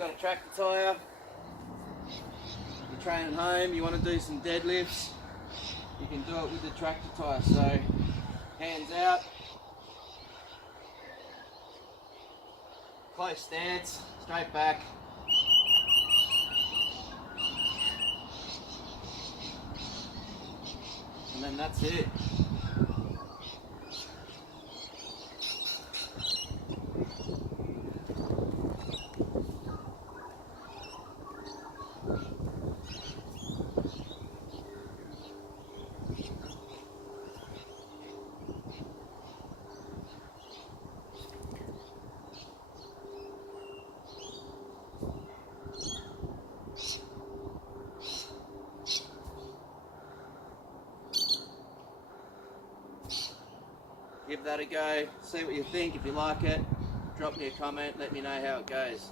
got a tractor tyre, you're training home, you want to do some deadlifts, you can do it with the tractor tyre. So hands out, close stance, straight back. And then that's it. Give that a go, see what you think. If you like it, drop me a comment, let me know how it goes.